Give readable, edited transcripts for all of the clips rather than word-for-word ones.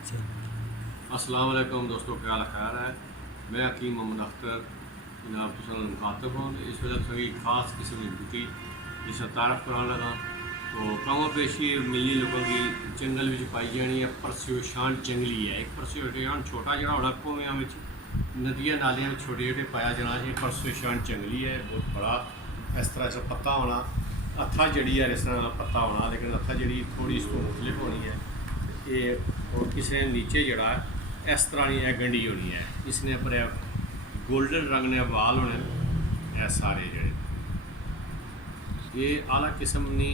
अस्सलाम वालेकुम दोस्तों, क्या हाल खैर है। मैं हकीम अख्तर जनाब तुम मुखातब हूँ। इस वजह से खास किस्म की बूटी जिसका तारफ कराने लगा तो कम पेशी मिली लोगों की जंगल में पाई जानी है। परस्योशान जंगली है। एक परस्योशान छोटा जरा होना कुएं में नदियाँ नालियाँ छोटे छोटे पाया जाना चाहिए। परस्योशान जंगली है, बहुत बड़ा इस तरह से पत्ता होना, अत्था जड़ी है इस तरह का पत्ता होना, लेकिन अत्था जड़ी थोड़ी इसको मुख्तलिफ होनी है। ये और किसी ने नीचे जड़ा है इस तरह की गंढी होनी है। इसने पर गोल्डन रंग ने वाल होने ये सारे जड़े ये आला किस्म की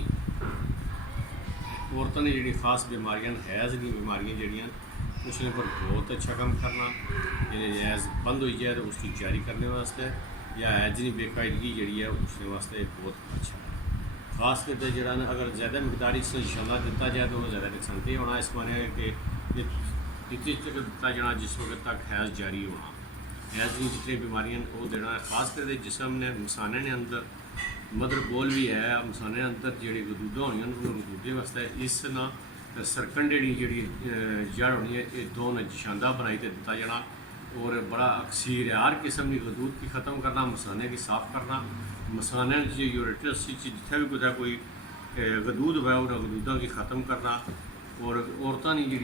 औरतों ने जी खास बीमारियां हैज़ की बीमारियां जड़ियाँ उसने पर बहुत अच्छा काम करना। यानी हैज़ बंद हो जाए तो उसकी जारी करने वास्ते या हैज़ की बेकायदगी जी है उसने वास्ते बहुत अच्छा है। खास करके जरा अगर ज़्यादा मकदारी से इंशाल्लाह दिता जाए तो वो ज़्यादा नुकसान होना। इस माने कि जितनी तक दिता जाना जिस वक्त तक हैज़ जारी होना, हैज़ की जितनी बीमारियां वो देना। खास करके जिसम ने मसाने ने अंदर मदर बोल भी है, मसाने अंदर जी गदूदा होनी गदूदे वास्ते इस ना सरकंडे जी जड़ होनी है ये दो ने निशानदा बनाई तो दिता जाना। और बड़ा अक्सीर है हर किस्म की गदूद की ख़त्म करना, मसाने की साफ़ करना, मसाने यूरेटस जिथे भी कुछ कोई गदूद हुआ उन्हें गदूदा की ख़त्म करना। और औरतों की जी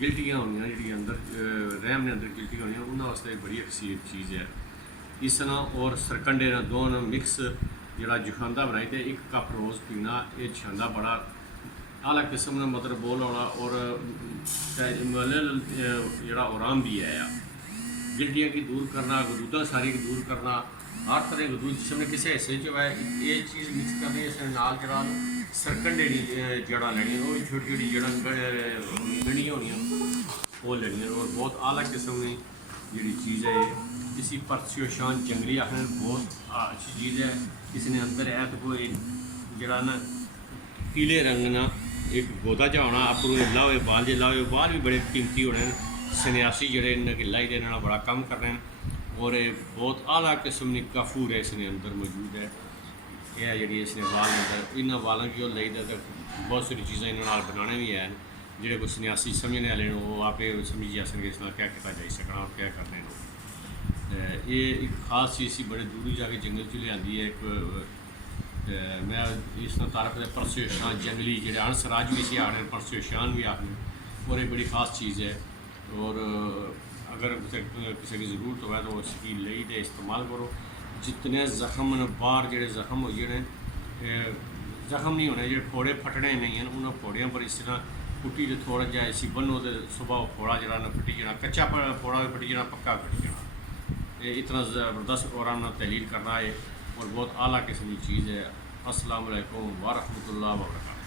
गिल्टियाँ होनिया जी अंदर रहम ने अंदर गिल्टियाँ होनिया उन्होंने वास्ते बड़ी अक्सीर चीज़ है। इस ना और सरकंडे ना दो ना मिक्स जरा जुखांदा बनाई तो एक कप रोज़ पीना ये छांदा बड़ा आला किस्म ने मतलब बोल होना। और जरा आराम भी है गिल्टियाँ की दूर करना, गदूदा सारी की दूर करना, हर तरह गदूद जिसमें किसी हिस्से जो है ये चीज़ मिक्स करनी है। इसने नाल जरा सरकंडे जड़ा लैनियां वो छोटी छोटी जड़ा गंढियां होनियां वो लैनियां। और बहुत आला किस्म की जी चीज़ है ये। इसी परस्योशान जंगली आखने बहुत अच्छी चीज़ है। इसने अंदर है तो कोई जरा ना पीले रंग ना एक गोदा जा होना अपनों लाओ बाल जे लाओ बाल भी बड़े कीमती होने। सन्यासी जड़े इन्हें लाई देने बड़ा कम कर रहे हैं। और बहुत आला किस्म की काफूर है इसने अंदर मौजूद है। यह जी इसने वाल अंदर इन्होंने वालों की लाई तो बहुत सारी चीज़ें इन्होंने बनाने भी है जोड़े कोई सन्यासी समझने वाले वो आप समझी जा सकें इसमें क्या किया जा सकना और क्या करने को। ये एक खास चीज़ सी बड़े दूरी जाके जंगल च लियांदी है। एक मैं इस तारफ परस्योशान जंगली जो अंसराज भी इसे आखने परस्योशान भी आखने और ये बड़ी खास चीज़ है। और अगर किसी की ज़रूरत हो तो इसकी लई तो इस्तेमाल करो। जितने जख्म ने बाहर जो जख्म हो जाने जख्म नहीं होने जो फोड़े फटने नहीं हैं उन्होंने फोड़िया पर इस तरह पुट्टी जो थोड़ा जा इसी बनो तो सुबह फोड़ा जरा ना फटी जाना, कच्चा फोड़ा भी फटी जाना, पक्का फटी जाना। इतना ज़बरदस्त और ना तहलील करना है और बहुत आला किस्म की चीज़ है। अस्सलाम वालेकुम व रहमतुल्लाहि व बरकातहू।